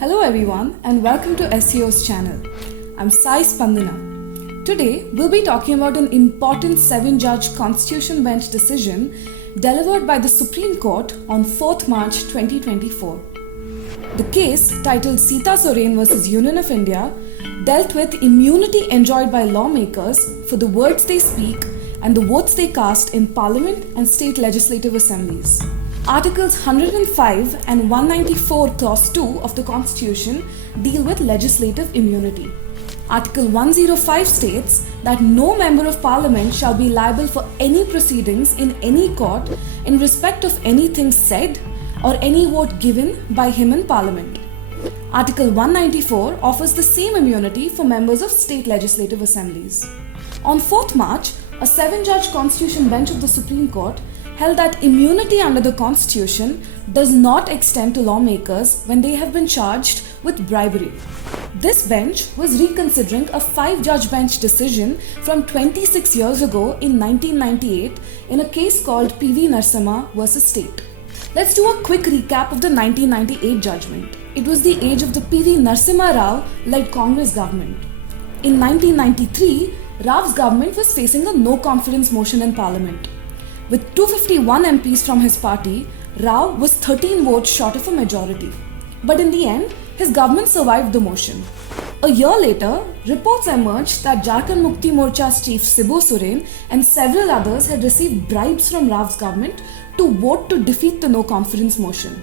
Hello everyone and welcome to SEO's channel. I'm Sai Spandana. Today we'll be talking about an important 7-judge Constitution Bench decision delivered by the Supreme Court on 4th March 2024. The case, titled Sita Soren vs. Union of India, dealt with immunity enjoyed by lawmakers for the words they speak and the votes they cast in Parliament and state legislative assemblies. Articles 105 and 194 Clause 2 of the Constitution deal with legislative immunity. Article 105 states that no member of Parliament shall be liable for any proceedings in any court in respect of anything said or any vote given by him in Parliament. Article 194 offers the same immunity for members of state legislative assemblies. On 4th March, a 7-judge Constitution Bench of the Supreme Court held that immunity under the Constitution does not extend to lawmakers when they have been charged with bribery. This bench was reconsidering a 5-judge bench decision from 26 years ago in 1998 in a case called PV Narasimha vs. State. Let's do a quick recap of the 1998 judgment. It was the age of the PV Narasimha Rao-led Congress government. In 1993, Rao's government was facing a no-confidence motion in Parliament. With 251 MPs from his party, Rao was 13 votes short of a majority. But in the end, his government survived the motion. A year later, reports emerged that Jharkhand Mukti Morcha's chief Shibu Soren and several others had received bribes from Rao's government to vote to defeat the no-confidence motion.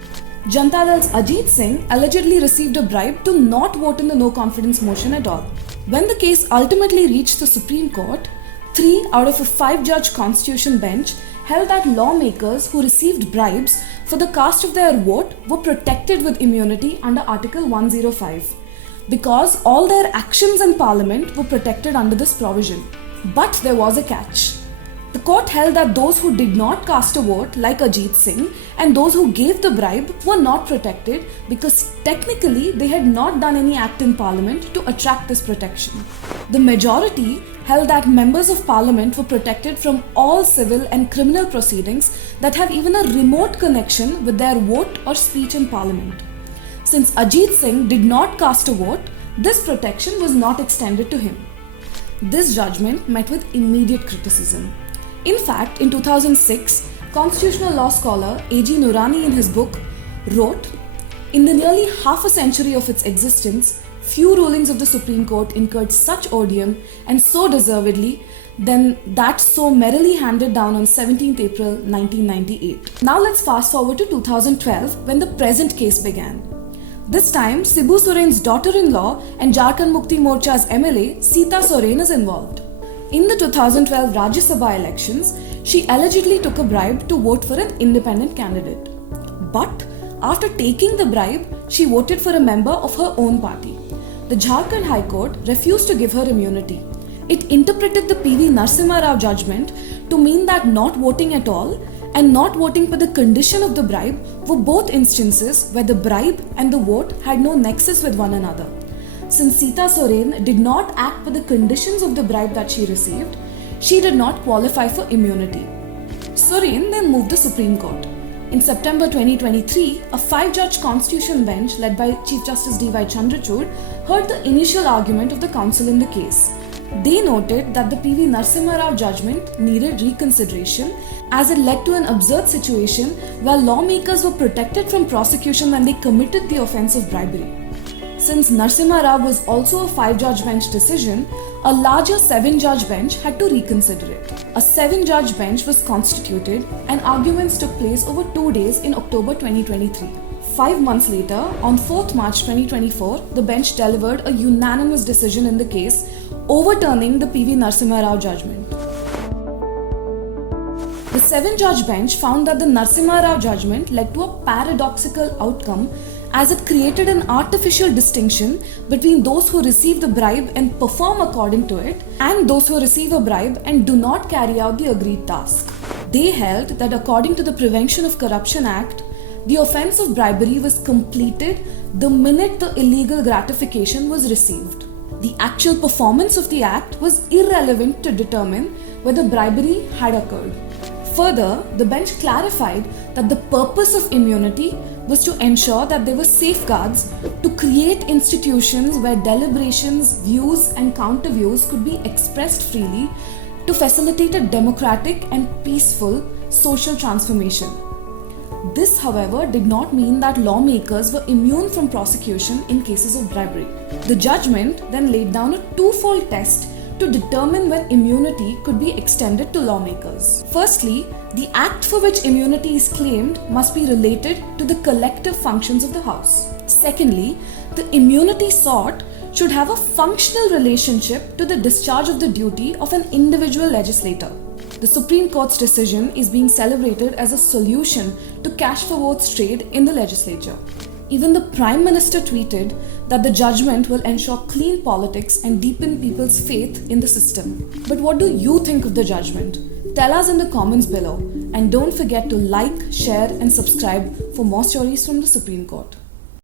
Janata Dal's Ajit Singh allegedly received a bribe to not vote in the no-confidence motion at all. When the case ultimately reached the Supreme Court, 3 out of a 5-judge Constitution bench held that lawmakers who received bribes for the cast of their vote were protected with immunity under Article 105 because all their actions in Parliament were protected under this provision. But there was a catch. The court held that those who did not cast a vote, like Ajit Singh, and those who gave the bribe were not protected because technically they had not done any act in Parliament to attract this protection. The majority held that members of Parliament were protected from all civil and criminal proceedings that have even a remote connection with their vote or speech in Parliament. Since Ajit Singh did not cast a vote, this protection was not extended to him. This judgment met with immediate criticism. In fact, in 2006, constitutional law scholar A.G. Nurani in his book wrote, "In the nearly half a century of its existence, few rulings of the Supreme Court incurred such odium and so deservedly than that so merrily handed down on 17th April 1998. Now let's fast forward to 2012 when the present case began. This time, Shibu Soren's daughter-in-law and Jharkhand Mukti Morcha's MLA, Sita Soren, is involved. In the 2012 Rajya Sabha elections, she allegedly took a bribe to vote for an independent candidate. But after taking the bribe, she voted for a member of her own party. The Jharkhand High Court refused to give her immunity. It interpreted the PV Narasimha Rao judgment to mean that not voting at all and not voting per the condition of the bribe were both instances where the bribe and the vote had no nexus with one another. Since Sita Soren did not act per the conditions of the bribe that she received, she did not qualify for immunity. Soren then moved the Supreme Court. In September 2023, a 5-judge Constitution bench led by Chief Justice D.Y. Chandrachud heard the initial argument of the counsel in the case. They noted that the PV Narasimha Rao judgment needed reconsideration as it led to an absurd situation where lawmakers were protected from prosecution when they committed the offence of bribery. Since Narasimha Rao was also a 5-judge bench decision, a larger 7-judge bench had to reconsider it. A 7-judge bench was constituted and arguments took place over 2 days in October 2023. 5 months later, on 4th March 2024, the bench delivered a unanimous decision in the case, overturning the PV Narasimha Rao judgment. The 7-judge bench found that the Narasimha Rao judgment led to a paradoxical outcome as it created an artificial distinction between those who receive the bribe and perform according to it and those who receive a bribe and do not carry out the agreed task. They held that according to the Prevention of Corruption Act, the offence of bribery was completed the minute the illegal gratification was received. The actual performance of the act was irrelevant to determine whether bribery had occurred. Further, the bench clarified that the purpose of immunity was to ensure that there were safeguards to create institutions where deliberations, views, and counter-views could be expressed freely to facilitate a democratic and peaceful social transformation. This, however, did not mean that lawmakers were immune from prosecution in cases of bribery. The judgment then laid down a twofold test to determine when immunity could be extended to lawmakers. Firstly, the act for which immunity is claimed must be related to the collective functions of the House. Secondly, the immunity sought should have a functional relationship to the discharge of the duty of an individual legislator. The Supreme Court's decision is being celebrated as a solution to cash for votes trade in the legislature. Even the Prime Minister tweeted that the judgment will ensure clean politics and deepen people's faith in the system. But what do you think of the judgment? Tell us in the comments below, and don't forget to like, share and subscribe for more stories from the Supreme Court.